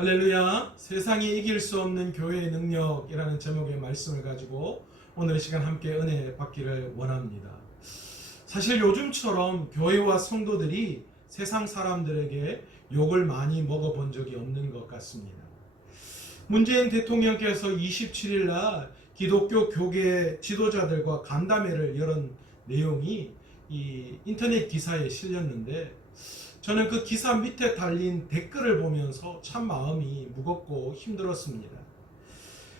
할렐루야. 세상이 이길 수 없는 교회의 능력이라는 제목의 말씀을 가지고 오늘 이 시간 함께 은혜 받기를 원합니다. 사실 요즘처럼 교회와 성도들이 세상 사람들에게 욕을 많이 먹어본 적이 없는 것 같습니다. 문재인 대통령께서 27일 날 기독교 교계 지도자들과 간담회를 열은 내용이 이 인터넷 기사에 실렸는데, 저는 그 기사 밑에 달린 댓글을 보면서 참 마음이 무겁고 힘들었습니다.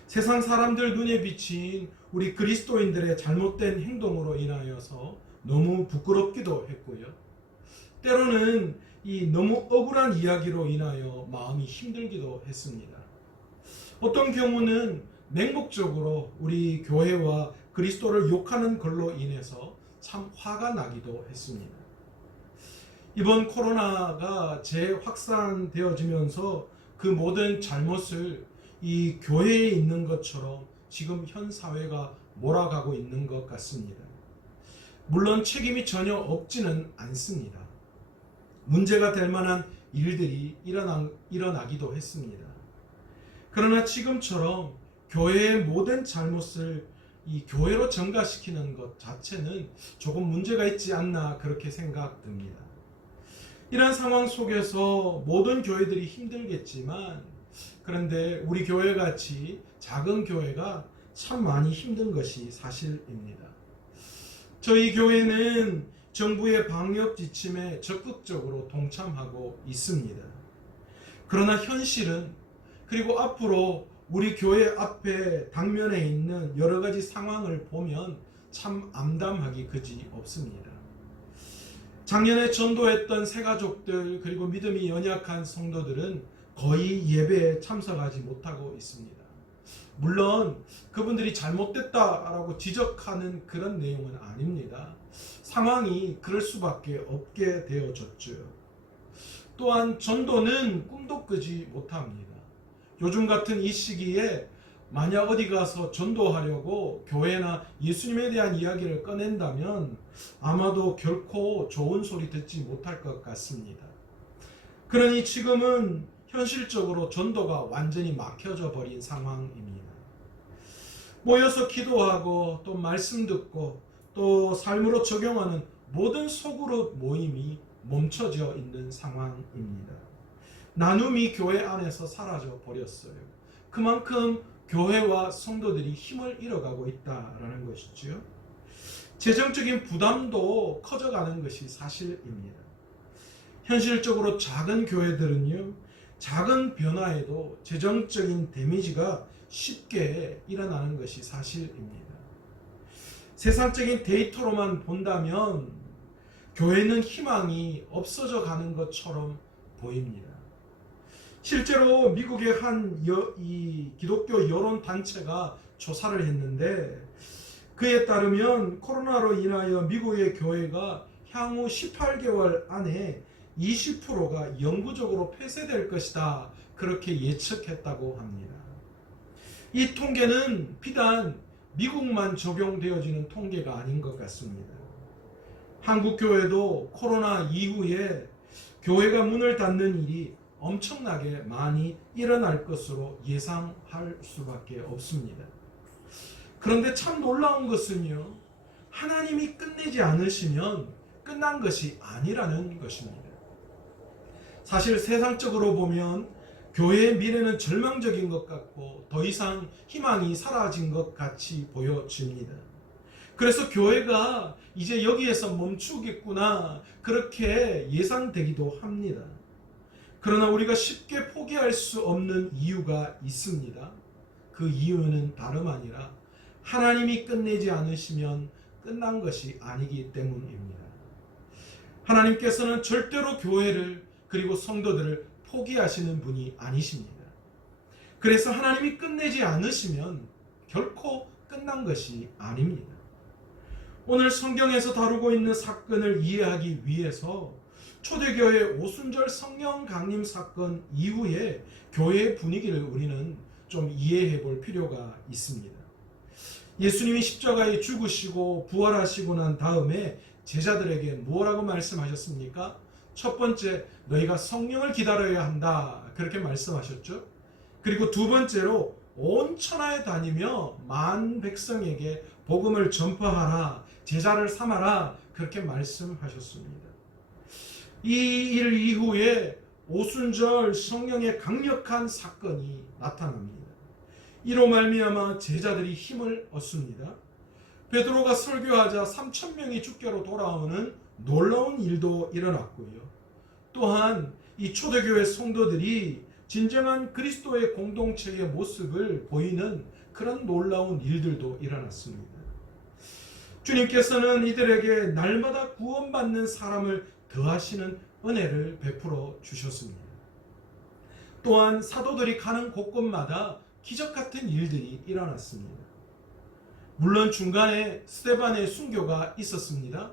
세상 사람들 눈에 비친 우리 그리스도인들의 잘못된 행동으로 인하여서 너무 부끄럽기도 했고요. 때로는 이 너무 억울한 이야기로 인하여 마음이 힘들기도 했습니다. 어떤 경우는 맹목적으로 우리 교회와 그리스도를 욕하는 걸로 인해서 참 화가 나기도 했습니다. 이번 코로나가 재확산되어지면서 그 모든 잘못을 이 교회에 있는 것처럼 지금 현 사회가 몰아가고 있는 것 같습니다. 물론 책임이 전혀 없지는 않습니다. 문제가 될 만한 일들이 일어나기도 했습니다. 그러나 지금처럼 교회의 모든 잘못을 이 교회로 전가시키는 것 자체는 조금 문제가 있지 않나 그렇게 생각됩니다. 이런 상황 속에서 모든 교회들이 힘들겠지만, 그런데 우리 교회같이 작은 교회가 참 많이 힘든 것이 사실입니다. 저희 교회는 정부의 방역 지침에 적극적으로 동참하고 있습니다. 그러나 현실은, 그리고 앞으로 우리 교회 앞에 당면에 있는 여러 가지 상황을 보면 참 암담하기 그지 없습니다. 작년에 전도했던 새가족들, 그리고 믿음이 연약한 성도들은 거의 예배에 참석하지 못하고 있습니다. 물론 그분들이 잘못됐다라고 지적하는 그런 내용은 아닙니다. 상황이 그럴 수밖에 없게 되어졌죠. 또한 전도는 꿈도 꾸지 못합니다. 요즘 같은 이 시기에 만약 어디 가서 전도하려고 교회나 예수님에 대한 이야기를 꺼낸다면 아마도 결코 좋은 소리 듣지 못할 것 같습니다. 그러니 지금은 현실적으로 전도가 완전히 막혀져 버린 상황입니다. 모여서 기도하고 또 말씀 듣고 또 삶으로 적용하는 모든 소그룹 모임이 멈춰져 있는 상황입니다. 나눔이 교회 안에서 사라져 버렸어요. 그만큼 교회와 성도들이 힘을 잃어가고 있다라는 것이죠. 재정적인 부담도 커져가는 것이 사실입니다. 현실적으로 작은 교회들은요, 작은 변화에도 재정적인 데미지가 쉽게 일어나는 것이 사실입니다. 세상적인 데이터로만 본다면 교회는 희망이 없어져 가는 것처럼 보입니다. 실제로 미국의 한 기독교 여론단체가 조사를 했는데, 그에 따르면 코로나로 인하여 미국의 교회가 향후 18개월 안에 20%가 영구적으로 폐쇄될 것이다, 그렇게 예측했다고 합니다. 이 통계는 비단 미국만 적용되어지는 통계가 아닌 것 같습니다. 한국 교회도 코로나 이후에 교회가 문을 닫는 일이 엄청나게 많이 일어날 것으로 예상할 수밖에 없습니다. 그런데 참 놀라운 것은요, 하나님이 끝내지 않으시면 끝난 것이 아니라는 것입니다. 사실 세상적으로 보면 교회의 미래는 절망적인 것 같고 더 이상 희망이 사라진 것 같이 보여집니다. 그래서 교회가 이제 여기에서 멈추겠구나, 그렇게 예상되기도 합니다. 그러나 우리가 쉽게 포기할 수 없는 이유가 있습니다. 그 이유는 다름 아니라 하나님이 끝내지 않으시면 끝난 것이 아니기 때문입니다. 하나님께서는 절대로 교회를 그리고 성도들을 포기하시는 분이 아니십니다. 그래서 하나님이 끝내지 않으시면 결코 끝난 것이 아닙니다. 오늘 성경에서 다루고 있는 사건을 이해하기 위해서 초대교회 오순절 성령 강림 사건 이후에 교회의 분위기를 우리는 좀 이해해 볼 필요가 있습니다. 예수님이 십자가에 죽으시고 부활하시고 난 다음에 제자들에게 뭐라고 말씀하셨습니까? 첫 번째, 너희가 성령을 기다려야 한다. 그렇게 말씀하셨죠. 그리고 두 번째로 온 천하에 다니며 만 백성에게 복음을 전파하라, 제자를 삼아라, 그렇게 말씀하셨습니다. 이 일 이후에 오순절 성령의 강력한 사건이 나타납니다. 이로 말미암아 제자들이 힘을 얻습니다. 베드로가 설교하자 3,000명이 주께로 돌아오는 놀라운 일도 일어났고요. 또한 이 초대교회 성도들이 진정한 그리스도의 공동체의 모습을 보이는 그런 놀라운 일들도 일어났습니다. 주님께서는 이들에게 날마다 구원받는 사람을 더하시는 은혜를 베풀어 주셨습니다. 또한 사도들이 가는 곳곳마다 기적 같은 일들이 일어났습니다. 물론 중간에 스데반의 순교가 있었습니다.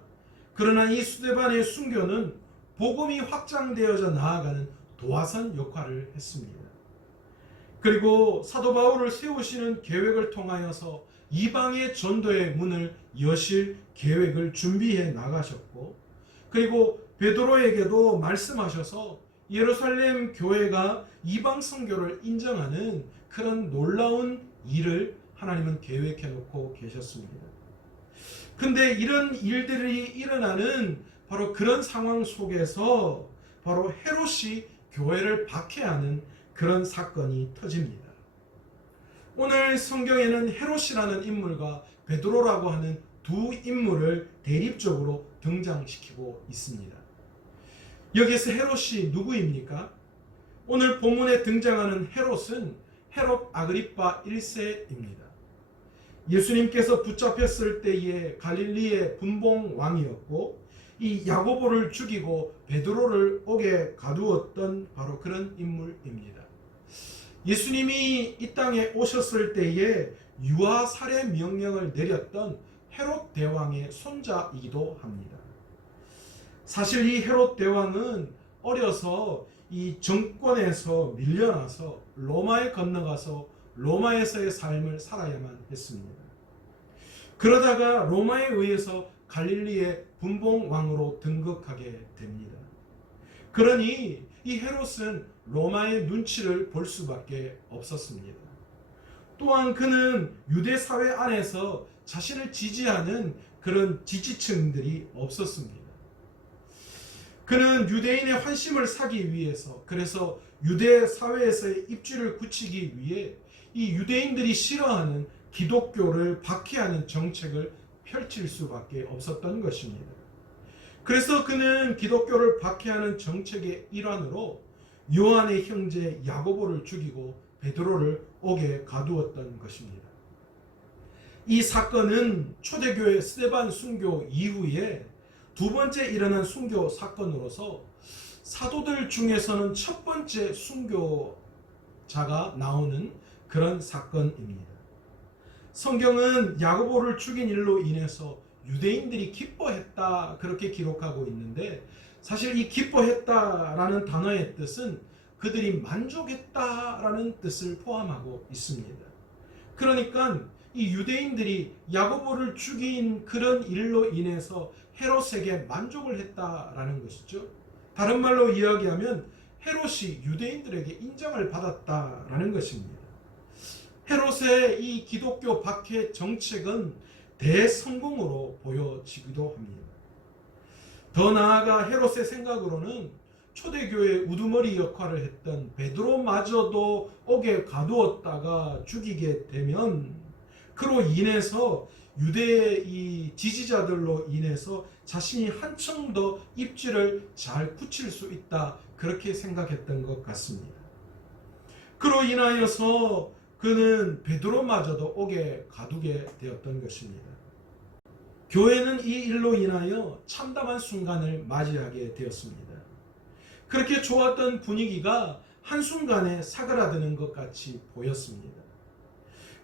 그러나 이 스데반의 순교는 복음이 확장되어져 나아가는 도화선 역할을 했습니다. 그리고 사도 바울을 세우시는 계획을 통하여서 이방의 전도의 문을 여실 계획을 준비해 나가셨고, 그리고 베드로에게도 말씀하셔서 예루살렘 교회가 이방 선교를 인정하는 그런 놀라운 일을 하나님은 계획해 놓고 계셨습니다. 근데 이런 일들이 일어나는 바로 그런 상황 속에서 바로 헤롯이 교회를 박해하는 그런 사건이 터집니다. 오늘 성경에는 헤롯이라는 인물과 베드로라고 하는 두 인물을 대립적으로 등장시키고 있습니다. 여기서 헤롯이 누구입니까? 오늘 본문에 등장하는 헤롯은 헤롯 아그리파 1세입니다. 예수님께서 붙잡혔을 때에 갈릴리의 분봉 왕이었고, 이 야고보를 죽이고 베드로를 옥에 가두었던 바로 그런 인물입니다. 예수님이 이 땅에 오셨을 때에 유아 살해 명령을 내렸던 헤롯 대왕의 손자이기도 합니다. 사실 이 헤롯 대왕은 어려서 이 정권에서 밀려나서 로마에 건너가서 로마에서의 삶을 살아야만 했습니다. 그러다가 로마에 의해서 갈릴리의 분봉왕으로 등극하게 됩니다. 그러니 이 헤롯은 로마의 눈치를 볼 수밖에 없었습니다. 또한 그는 유대 사회 안에서 자신을 지지하는 그런 지지층들이 없었습니다. 그는 유대인의 환심을 사기 위해서, 그래서 유대 사회에서의 입지를 굳히기 위해 이 유대인들이 싫어하는 기독교를 박해하는 정책을 펼칠 수밖에 없었던 것입니다. 그래서 그는 기독교를 박해하는 정책의 일환으로 요한의 형제 야고보를 죽이고 베드로를 옥에 가두었던 것입니다. 이 사건은 초대교회 스데반 순교 이후에 두 번째 일어난 순교 사건으로서 사도들 중에서는 첫 번째 순교자가 나오는 그런 사건입니다. 성경은 야고보를 죽인 일로 인해서 유대인들이 기뻐했다 그렇게 기록하고 있는데, 사실 이 기뻐했다라는 단어의 뜻은 그들이 만족했다라는 뜻을 포함하고 있습니다. 그러니까 이 유대인들이 야고보를 죽인 그런 일로 인해서 헤롯에게 만족을 했다라는 것이죠. 다른 말로 이야기하면 헤롯이 유대인들에게 인정을 받았다라는 것입니다. 헤롯의 이 기독교 박해 정책은 대성공으로 보여지기도 합니다. 더 나아가 헤롯의 생각으로는 초대교회 우두머리 역할을 했던 베드로마저도 옥에 가두었다가 죽이게 되면 그로 인해서 유대의 이 지지자들로 인해서 자신이 한층 더 입지를 잘 굳힐 수 있다 그렇게 생각했던 것 같습니다. 그로 인하여서 그는 베드로마저도 옥에 가두게 되었던 것입니다. 교회는 이 일로 인하여 참담한 순간을 맞이하게 되었습니다. 그렇게 좋았던 분위기가 한순간에 사그라드는 것 같이 보였습니다.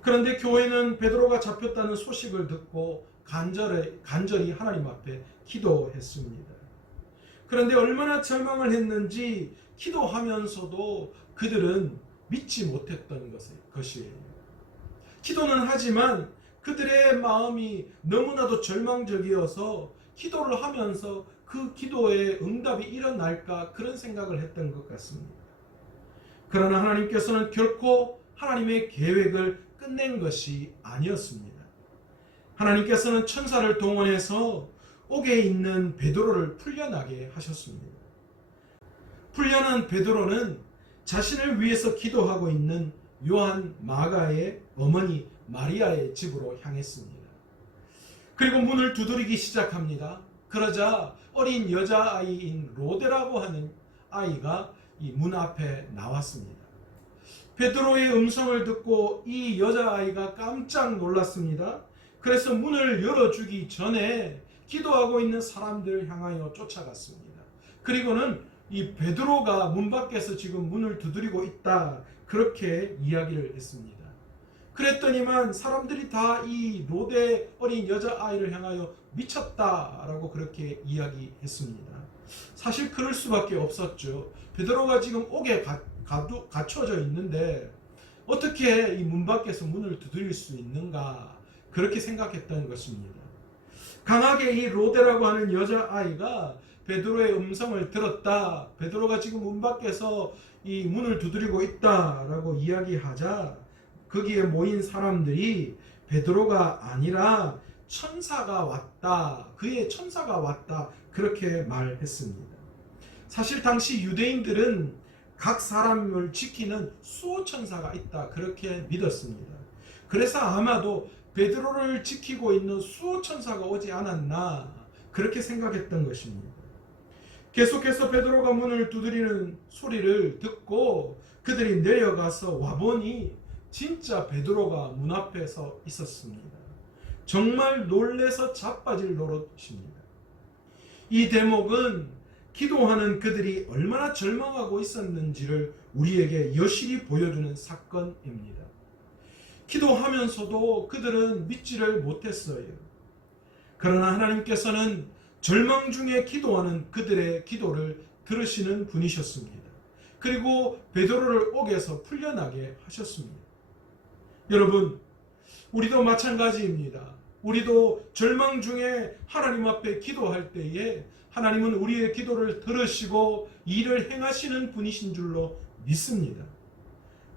그런데 교회는 베드로가 잡혔다는 소식을 듣고 간절히 하나님 앞에 기도했습니다. 그런데 얼마나 절망을 했는지 기도하면서도 그들은 믿지 못했던 것이에요. 기도는 하지만 그들의 마음이 너무나도 절망적이어서 기도를 하면서 그 기도의 응답이 일어날까 그런 생각을 했던 것 같습니다. 그러나 하나님께서는 결코 하나님의 계획을 끝낸 것이 아니었습니다. 하나님께서는 천사를 동원해서 옥에 있는 베드로를 풀려나게 하셨습니다. 풀려난 베드로는 자신을 위해서 기도하고 있는 요한 마가의 어머니 마리아의 집으로 향했습니다. 그리고 문을 두드리기 시작합니다. 그러자 어린 여자아이인 로데라고 하는 아이가 이 문 앞에 나왔습니다. 베드로의 음성을 듣고 이 여자아이가 깜짝 놀랐습니다. 그래서 문을 열어주기 전에 기도하고 있는 사람들을 향하여 쫓아갔습니다. 그리고는 이 베드로가 문 밖에서 지금 문을 두드리고 있다, 그렇게 이야기를 했습니다. 그랬더니만 사람들이 다 이 로데 어린 여자아이를 향하여 미쳤다라고 그렇게 이야기했습니다. 사실 그럴 수밖에 없었죠. 베드로가 지금 옥에 갇혀져 있는데 어떻게 이 문 밖에서 문을 두드릴 수 있는가, 그렇게 생각했던 것입니다. 강하게 이 로데라고 하는 여자아이가 베드로의 음성을 들었다, 베드로가 지금 문 밖에서 이 문을 두드리고 있다라고 이야기하자 거기에 모인 사람들이 베드로가 아니라 천사가 왔다, 그의 천사가 왔다, 그렇게 말했습니다. 사실 당시 유대인들은 각 사람을 지키는 수호천사가 있다, 그렇게 믿었습니다. 그래서 아마도 베드로를 지키고 있는 수호천사가 오지 않았나, 그렇게 생각했던 것입니다. 계속해서 베드로가 문을 두드리는 소리를 듣고 그들이 내려가서 와보니 진짜 베드로가 문 앞에 서 있었습니다. 정말 놀래서 자빠질 노릇입니다. 이 대목은 기도하는 그들이 얼마나 절망하고 있었는지를 우리에게 여실히 보여주는 사건입니다. 기도하면서도 그들은 믿지를 못했어요. 그러나 하나님께서는 절망 중에 기도하는 그들의 기도를 들으시는 분이셨습니다. 그리고 베드로를 옥에서 풀려나게 하셨습니다. 여러분, 우리도 마찬가지입니다. 우리도 절망 중에 하나님 앞에 기도할 때에 하나님은 우리의 기도를 들으시고 일을 행하시는 분이신 줄로 믿습니다.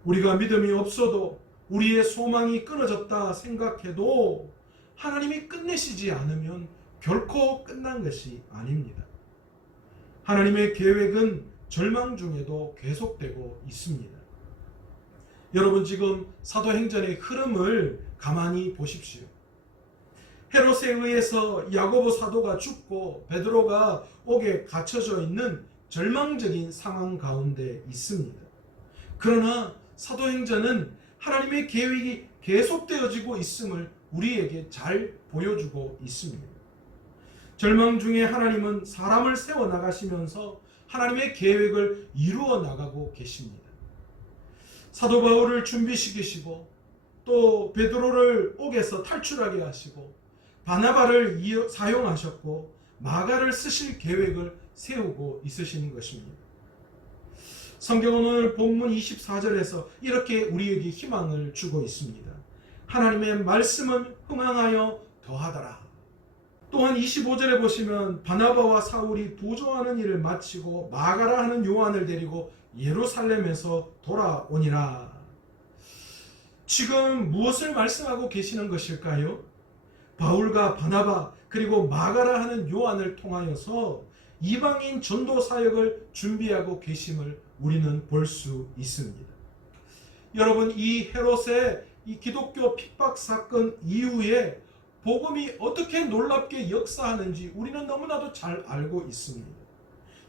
우리가 믿음이 없어도, 우리의 소망이 끊어졌다 생각해도 하나님이 끝내시지 않으면 결코 끝난 것이 아닙니다. 하나님의 계획은 절망 중에도 계속되고 있습니다. 여러분, 지금 사도행전의 흐름을 가만히 보십시오. 헤롯에 의해서 야고보 사도가 죽고 베드로가 옥에 갇혀져 있는 절망적인 상황 가운데 있습니다. 그러나 사도행전은 하나님의 계획이 계속되어지고 있음을 우리에게 잘 보여주고 있습니다. 절망 중에 하나님은 사람을 세워나가시면서 하나님의 계획을 이루어 나가고 계십니다. 사도 바울을 준비시키시고 또 베드로를 옥에서 탈출하게 하시고 바나바를 사용하셨고 마가를 쓰실 계획을 세우고 있으시는 것입니다. 성경은 오늘 본문 24절에서 이렇게 우리에게 희망을 주고 있습니다. 하나님의 말씀은 흥황하여 더하더라. 또한 25절에 보시면 바나바와 사울이 부조하는 일을 마치고 마가라 하는 요한을 데리고 예루살렘에서 돌아오니라. 지금 무엇을 말씀하고 계시는 것일까요? 바울과 바나바 그리고 마가라 하는 요한을 통하여서 이방인 전도 사역을 준비하고 계심을 우리는 볼 수 있습니다. 여러분, 이 헤롯의 이 기독교 핍박 사건 이후에 복음이 어떻게 놀랍게 역사하는지 우리는 너무나도 잘 알고 있습니다.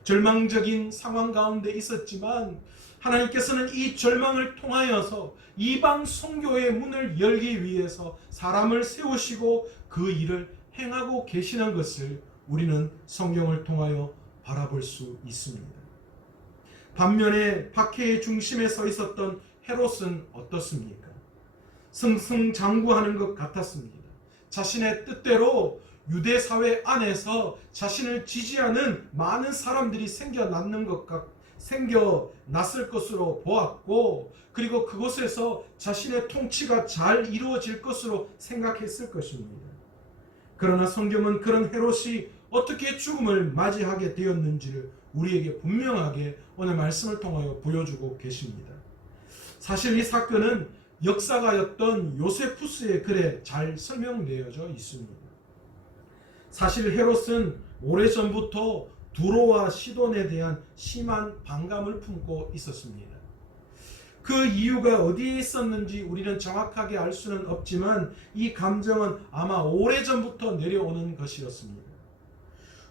절망적인 상황 가운데 있었지만 하나님께서는 이 절망을 통하여서 이방 선교의 문을 열기 위해서 사람을 세우시고 그 일을 행하고 계시는 것을 우리는 성경을 통하여 바라볼 수 있습니다. 반면에 박해의 중심에 서 있었던 헤롯은 어떻습니까? 승승장구하는 것 같았습니다. 자신의 뜻대로 유대 사회 안에서 자신을 지지하는 많은 사람들이 생겨났을 것으로 보았고, 그리고 그곳에서 자신의 통치가 잘 이루어질 것으로 생각했을 것입니다. 그러나 성경은 그런 헤롯이 어떻게 죽음을 맞이하게 되었는지를 우리에게 분명하게 오늘 말씀을 통하여 보여주고 계십니다. 사실 이 사건은 역사가였던 요세푸스의 글에 잘 설명되어져 있습니다. 사실 헤롯은 오래전부터 두로와 시돈에 대한 심한 반감을 품고 있었습니다. 그 이유가 어디에 있었는지 우리는 정확하게 알 수는 없지만 이 감정은 아마 오래전부터 내려오는 것이었습니다.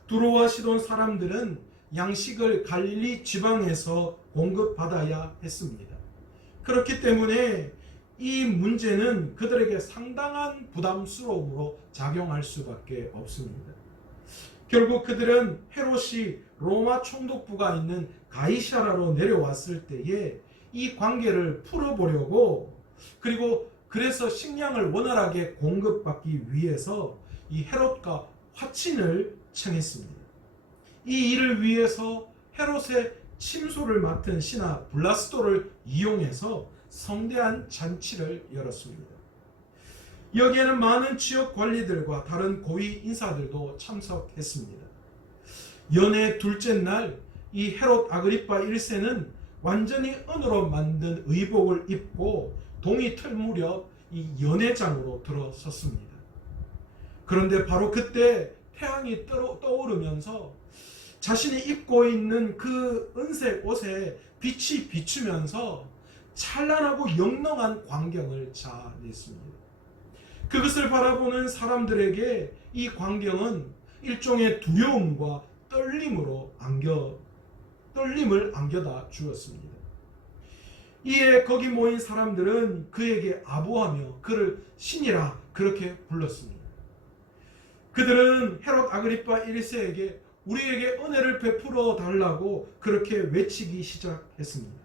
두로와 시돈 사람들은 양식을 갈릴리 지방에서 공급받아야 했습니다. 그렇기 때문에 이 문제는 그들에게 상당한 부담스러움으로 작용할 수밖에 없습니다. 결국 그들은 헤롯이 로마 총독부가 있는 가이사라로 내려왔을 때에 이 관계를 풀어보려고, 그리고 그래서 식량을 원활하게 공급받기 위해서 이 헤롯과 화친을 청했습니다. 이 일을 위해서 헤롯의 침소를 맡은 신하 블라스도를 이용해서 성대한 잔치를 열었습니다. 여기에는 많은 지역 관리들과 다른 고위 인사들도 참석했습니다. 연회 둘째 날 이 헤롯 아그리파 1세는 완전히 은으로 만든 의복을 입고 동이 틀 무렵 이 연회장으로 들어섰습니다. 그런데 바로 그때 태양이 떠오르면서 자신이 입고 있는 그 은색 옷에 빛이 비추면서 찬란하고 영롱한 광경을 자아냈습니다. 그것을 바라보는 사람들에게 이 광경은 일종의 두려움과 떨림을 안겨다 주었습니다. 이에 거기 모인 사람들은 그에게 아부하며 그를 신이라 그렇게 불렀습니다. 그들은 헤롯 아그리파 1세에게 우리에게 은혜를 베풀어 달라고 그렇게 외치기 시작했습니다.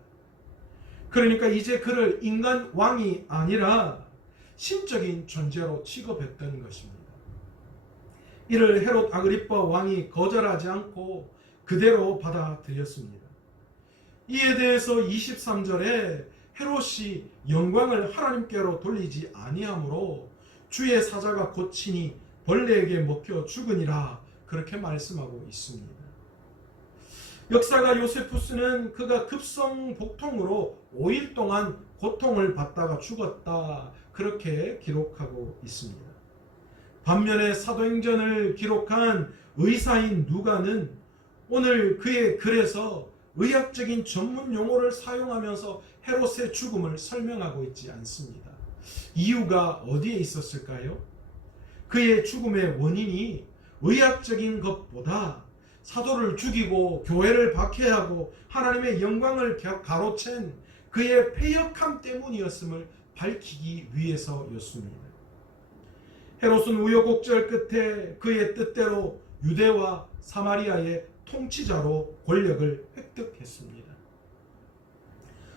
그러니까 이제 그를 인간 왕이 아니라 신적인 존재로 취급했던 것입니다. 이를 헤롯 아그리파 왕이 거절하지 않고 그대로 받아들였습니다. 이에 대해서 23절에 헤롯이 영광을 하나님께로 돌리지 아니하므로 주의 사자가 고치니 벌레에게 먹혀 죽으니라 그렇게 말씀하고 있습니다. 역사가 요세푸스는 그가 급성복통으로 5일 동안 고통을 받다가 죽었다 그렇게 기록하고 있습니다. 반면에 사도행전을 기록한 의사인 누가는 오늘 그의 글에서 의학적인 전문 용어를 사용하면서 헤롯의 죽음을 설명하고 있지 않습니다. 이유가 어디에 있었을까요? 그의 죽음의 원인이 의학적인 것보다 사도를 죽이고 교회를 박해하고 하나님의 영광을 가로챈 그의 패역함 때문이었음을 밝히기 위해서였습니다. 헤롯은 우여곡절 끝에 그의 뜻대로 유대와 사마리아의 통치자로 권력을 획득했습니다.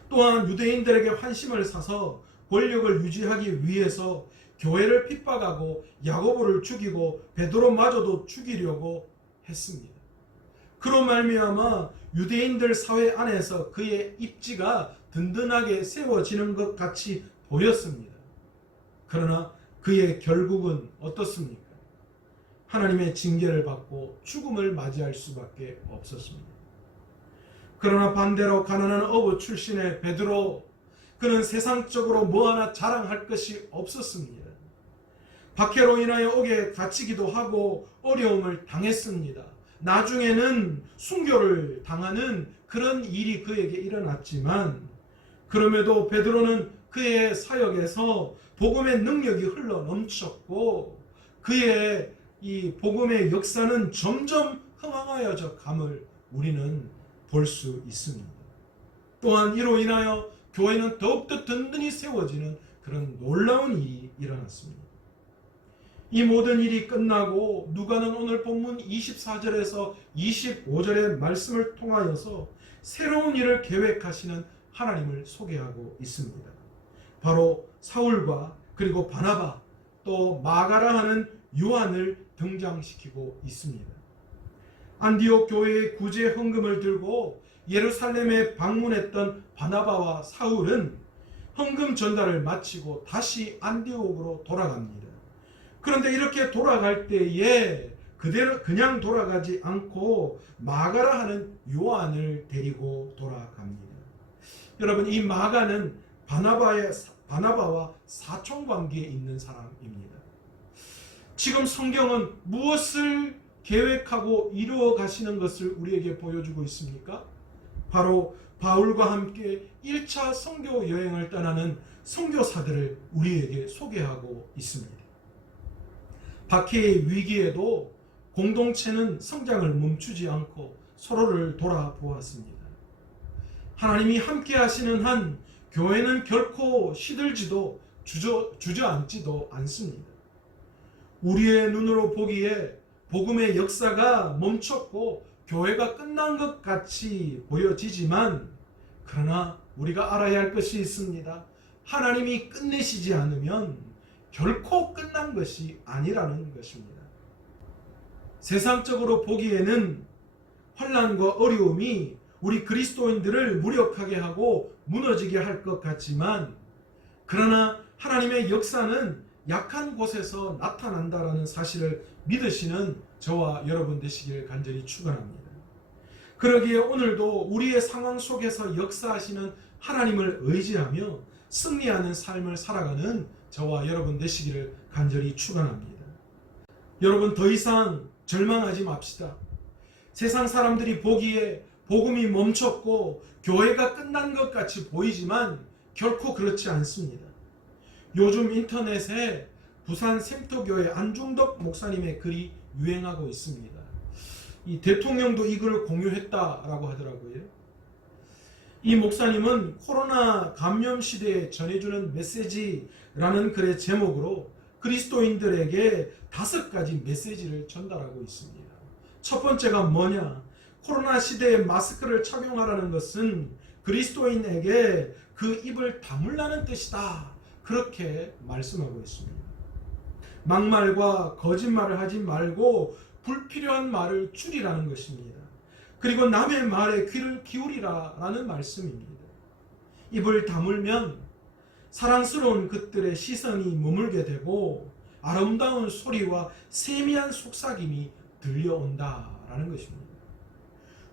또한 유대인들에게 환심을 사서 권력을 유지하기 위해서 교회를 핍박하고 야고보를 죽이고 베드로마저도 죽이려고 했습니다. 그로 말미암아 유대인들 사회 안에서 그의 입지가 든든하게 세워지는 것 같이 보였습니다. 그러나 그의 결국은 어떻습니까? 하나님의 징계를 받고 죽음을 맞이할 수밖에 없었습니다. 그러나 반대로 가난한 어부 출신의 베드로, 그는 세상적으로 뭐 하나 자랑할 것이 없었습니다. 박해로 인하여 옥에 갇히기도 하고 어려움을 당했습니다. 나중에는 순교를 당하는 그런 일이 그에게 일어났지만, 그럼에도 베드로는 그의 사역에서 복음의 능력이 흘러 넘쳤고 그의 이 복음의 역사는 점점 흥황하여져 감을 우리는 볼 수 있습니다. 또한 이로 인하여 교회는 더욱더 든든히 세워지는 그런 놀라운 일이 일어났습니다. 이 모든 일이 끝나고 누가는 오늘 본문 24절에서 25절의 말씀을 통하여서 새로운 일을 계획하시는 하나님을 소개하고 있습니다. 바로 사울과 그리고 바나바 또 마가라 하는 요한을 등장시키고 있습니다. 안디옥 교회의 구제 헌금을 들고 예루살렘에 방문했던 바나바와 사울은 헌금 전달을 마치고 다시 안디옥으로 돌아갑니다. 그런데 이렇게 돌아갈 때에 그대로 그냥 돌아가지 않고 마가라 하는 요한을 데리고 돌아갑니다. 여러분, 이 마가는 바나바와 사촌관계에 있는 사람입니다. 지금 성경은 무엇을 계획하고 이루어 가시는 것을 우리에게 보여주고 있습니까? 바로 바울과 함께 1차 선교 여행을 떠나는 선교사들을 우리에게 소개하고 있습니다. 박해의 위기에도 공동체는 성장을 멈추지 않고 서로를 돌아보았습니다. 하나님이 함께 하시는 한 교회는 결코 시들지도 주저앉지도 않습니다. 우리의 눈으로 보기에 복음의 역사가 멈췄고 교회가 끝난 것 같이 보여지지만, 그러나 우리가 알아야 할 것이 있습니다. 하나님이 끝내시지 않으면 결코 끝난 것이 아니라는 것입니다. 세상적으로 보기에는 환난과 어려움이 우리 그리스도인들을 무력하게 하고 무너지게 할 것 같지만, 그러나 하나님의 역사는 약한 곳에서 나타난다라는 사실을 믿으시는 저와 여러분 되시길 간절히 축원합니다. 그러기에 오늘도 우리의 상황 속에서 역사하시는 하나님을 의지하며 승리하는 삶을 살아가는 저와 여러분 되시기를 간절히 축원합니다. 여러분, 더 이상 절망하지 맙시다. 세상 사람들이 보기에 복음이 멈췄고 교회가 끝난 것 같이 보이지만 결코 그렇지 않습니다. 요즘 인터넷에 부산 샘터교회 안중덕 목사님의 글이 유행하고 있습니다. 이 대통령도 이 글을 공유했다라고 하더라고요. 이 목사님은 코로나 감염 시대에 전해주는 메시지라는 글의 제목으로 그리스도인들에게 5가지 메시지를 전달하고 있습니다. 첫 번째가 뭐냐? 코로나 시대에 마스크를 착용하라는 것은 그리스도인에게 그 입을 다물라는 뜻이다. 그렇게 말씀하고 있습니다. 막말과 거짓말을 하지 말고 불필요한 말을 줄이라는 것입니다. 그리고 남의 말에 귀를 기울이라라는 말씀입니다. 입을 다물면 사랑스러운 것들의 시선이 머물게 되고 아름다운 소리와 세미한 속삭임이 들려온다라는 것입니다.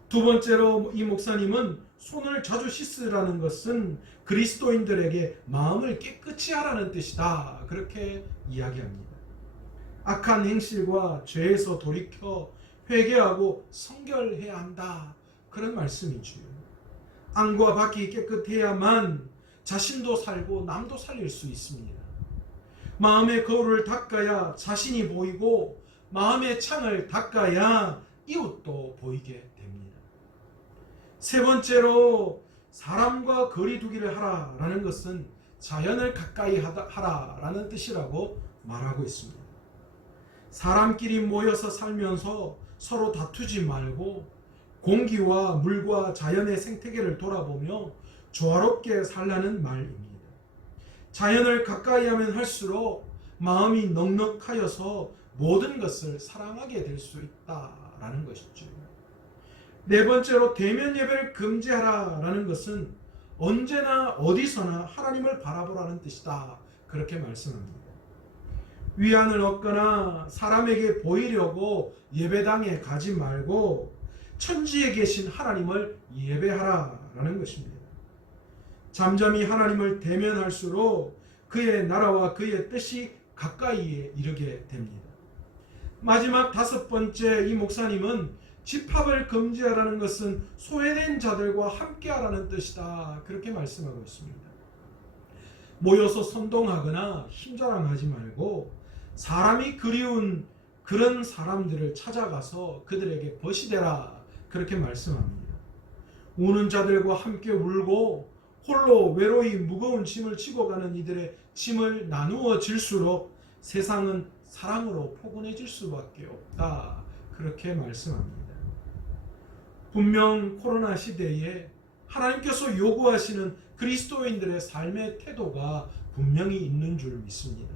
두 번째로 이 목사님은 손을 자주 씻으라는 것은 그리스도인들에게 마음을 깨끗이 하라는 뜻이다. 그렇게 이야기합니다. 악한 행실과 죄에서 돌이켜 회개하고 성결해야 한다. 그런 말씀이지요. 안과 밖이 깨끗해야만 자신도 살고 남도 살릴 수 있습니다. 마음의 거울을 닦아야 자신이 보이고 마음의 창을 닦아야 이웃도 보이게 됩니다. 세 번째로 사람과 거리 두기를 하라라는 것은 자연을 가까이 하라라는 뜻이라고 말하고 있습니다. 사람끼리 모여서 살면서 서로 다투지 말고 공기와 물과 자연의 생태계를 돌아보며 조화롭게 살라는 말입니다. 자연을 가까이 하면 할수록 마음이 넉넉하여서 모든 것을 사랑하게 될 수 있다라는 것이죠. 네 번째로 대면 예배를 금지하라라는 것은 언제나 어디서나 하나님을 바라보라는 뜻이다. 그렇게 말씀합니다. 위안을 얻거나 사람에게 보이려고 예배당에 가지 말고 천지에 계신 하나님을 예배하라라는 것입니다. 잠잠히 하나님을 대면할수록 그의 나라와 그의 뜻이 가까이에 이르게 됩니다. 마지막 5번째, 이 목사님은 집합을 금지하라는 것은 소외된 자들과 함께하라는 뜻이다. 그렇게 말씀하고 있습니다. 모여서 선동하거나 힘자랑하지 말고 사람이 그리운 그런 사람들을 찾아가서 그들에게 벗이되라. 그렇게 말씀합니다. 우는 자들과 함께 울고 홀로 외로이 무거운 짐을 지고 가는 이들의 짐을 나누어 질수록 세상은 사랑으로 포근해질 수밖에 없다. 그렇게 말씀합니다. 분명 코로나 시대에 하나님께서 요구하시는 그리스도인들의 삶의 태도가 분명히 있는 줄 믿습니다.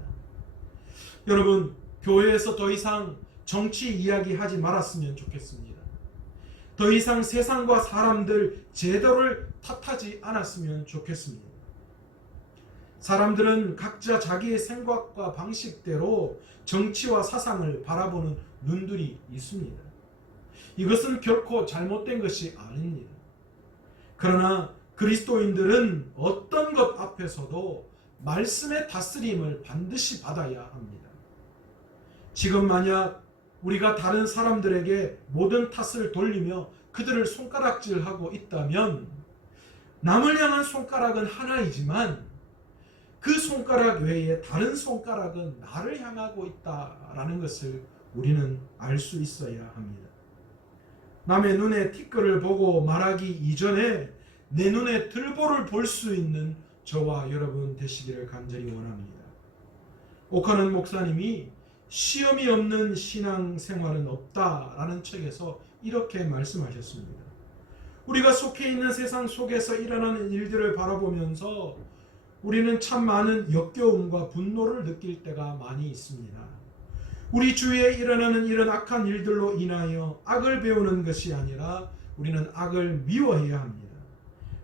여러분, 교회에서 더 이상 정치 이야기하지 말았으면 좋겠습니다. 더 이상 세상과 사람들 제도를 탓하지 않았으면 좋겠습니다. 사람들은 각자 자기의 생각과 방식대로 정치와 사상을 바라보는 눈들이 있습니다. 이것은 결코 잘못된 것이 아닙니다. 그러나 그리스도인들은 어떤 것 앞에서도 말씀의 다스림을 반드시 받아야 합니다. 지금 만약 우리가 다른 사람들에게 모든 탓을 돌리며 그들을 손가락질하고 있다면 남을 향한 손가락은 하나이지만 그 손가락 외에 다른 손가락은 나를 향하고 있다라는 것을 우리는 알 수 있어야 합니다. 남의 눈에 티끌을 보고 말하기 이전에 내 눈에 들보를 볼 수 있는 저와 여러분 되시기를 간절히 원합니다. 오카는 목사님이 시험이 없는 신앙생활은 없다라는 책에서 이렇게 말씀하셨습니다. 우리가 속해 있는 세상 속에서 일어나는 일들을 바라보면서 우리는 참 많은 역겨움과 분노를 느낄 때가 많이 있습니다. 우리 주위에 일어나는 이런 악한 일들로 인하여 악을 배우는 것이 아니라 우리는 악을 미워해야 합니다.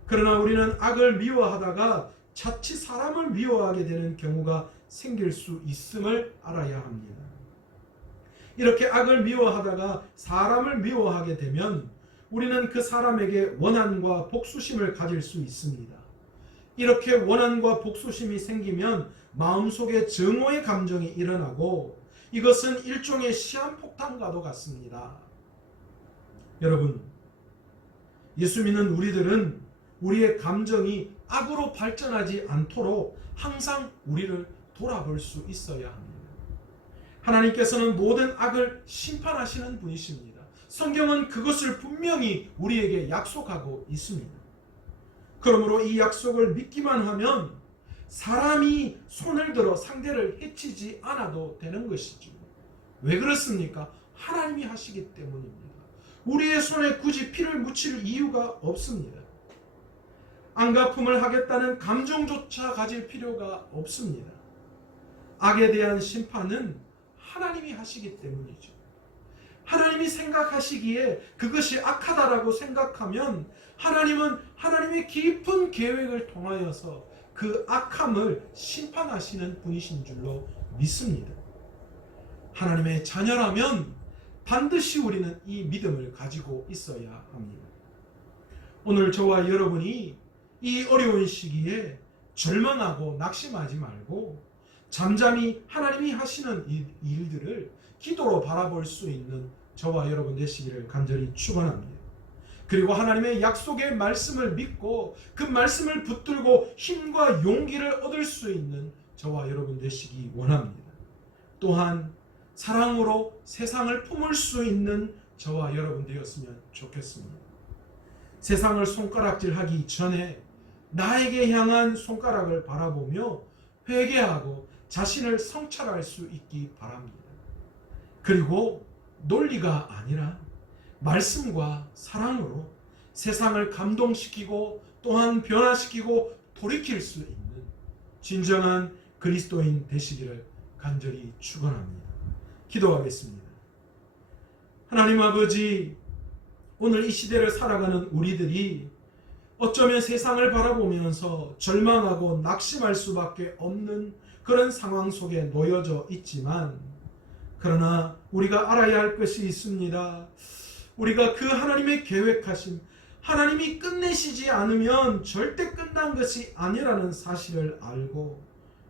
그러나 우리는 악을 미워하다가 자칫 사람을 미워하게 되는 경우가 생길 수 있음을 알아야 합니다. 이렇게 악을 미워하다가 사람을 미워하게 되면 우리는 그 사람에게 원한과 복수심을 가질 수 있습니다. 이렇게 원한과 복수심이 생기면 마음속에 증오의 감정이 일어나고 이것은 일종의 시한폭탄과도 같습니다. 여러분, 예수 믿는 우리들은 우리의 감정이 악으로 발전하지 않도록 항상 우리를 돌아볼 수 있어야 합니다. 하나님께서는 모든 악을 심판하시는 분이십니다. 성경은 그것을 분명히 우리에게 약속하고 있습니다. 그러므로 이 약속을 믿기만 하면 사람이 손을 들어 상대를 해치지 않아도 되는 것이죠. 왜 그렇습니까? 하나님이 하시기 때문입니다. 우리의 손에 굳이 피를 묻힐 이유가 없습니다. 안갚음을 하겠다는 감정조차 가질 필요가 없습니다. 악에 대한 심판은 하나님이 하시기 때문이죠. 하나님이 생각하시기에 그것이 악하다라고 생각하면 하나님은 하나님의 깊은 계획을 통하여서 그 악함을 심판하시는 분이신 줄로 믿습니다. 하나님의 자녀라면 반드시 우리는 이 믿음을 가지고 있어야 합니다. 오늘 저와 여러분이 이 어려운 시기에 절망하고 낙심하지 말고 잠잠히 하나님이 하시는 일들을 기도로 바라볼 수 있는 저와 여러분 되시기를 간절히 축원합니다. 그리고 하나님의 약속의 말씀을 믿고 그 말씀을 붙들고 힘과 용기를 얻을 수 있는 저와 여러분 되시기 원합니다. 또한 사랑으로 세상을 품을 수 있는 저와 여러분 되었으면 좋겠습니다. 세상을 손가락질하기 전에 나에게 향한 손가락을 바라보며 회개하고 자신을 성찰할 수 있기 바랍니다. 그리고 논리가 아니라 말씀과 사랑으로 세상을 감동시키고 또한 변화시키고 돌이킬 수 있는 진정한 그리스도인 되시기를 간절히 축원합니다. 기도하겠습니다. 하나님 아버지, 오늘 이 시대를 살아가는 우리들이 어쩌면 세상을 바라보면서 절망하고 낙심할 수밖에 없는 그런 상황 속에 놓여져 있지만, 그러나 우리가 알아야 할 것이 있습니다. 우리가 그 하나님의 계획하심, 하나님이 끝내시지 않으면 절대 끝난 것이 아니라는 사실을 알고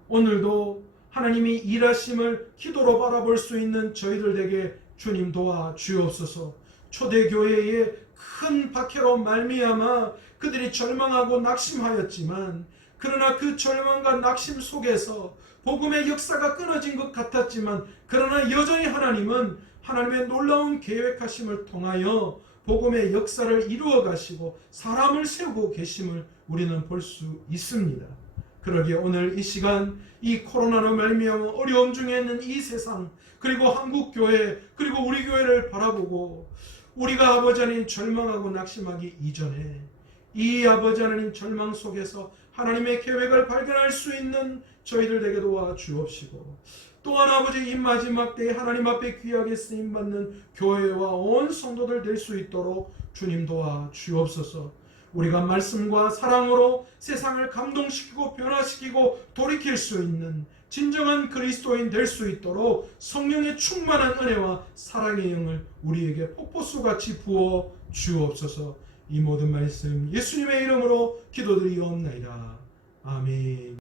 오늘도 하나님이 일하심을 기도로 바라볼 수 있는 저희들에게 주님 도와 주옵소서. 초대교회의 큰 박해로 말미암아 그들이 절망하고 낙심하였지만, 그러나 그 절망과 낙심 속에서 복음의 역사가 끊어진 것 같았지만, 그러나 여전히 하나님은 하나님의 놀라운 계획하심을 통하여 복음의 역사를 이루어 가시고 사람을 세우고 계심을 우리는 볼 수 있습니다. 그러기에 오늘 이 시간 이 코로나로 말미암아 어려움 중에 있는 이 세상, 그리고 한국교회, 그리고 우리 교회를 바라보고 우리가 아버지 하나님 절망하고 낙심하기 이전에 이 아버지 하나님 절망 속에서 하나님의 계획을 발견할 수 있는 저희들에게 도와 주옵시고, 또한 아버지 이 마지막 때에 하나님 앞에 귀하게 쓰임받는 교회와 온 성도들 될 수 있도록 주님 도와 주옵소서. 우리가 말씀과 사랑으로 세상을 감동시키고 변화시키고 돌이킬 수 있는 진정한 그리스도인 될 수 있도록 성령의 충만한 은혜와 사랑의 영을 우리에게 폭포수같이 부어 주옵소서. 이 모든 말씀 예수님의 이름으로 기도드리옵나이다. 아멘.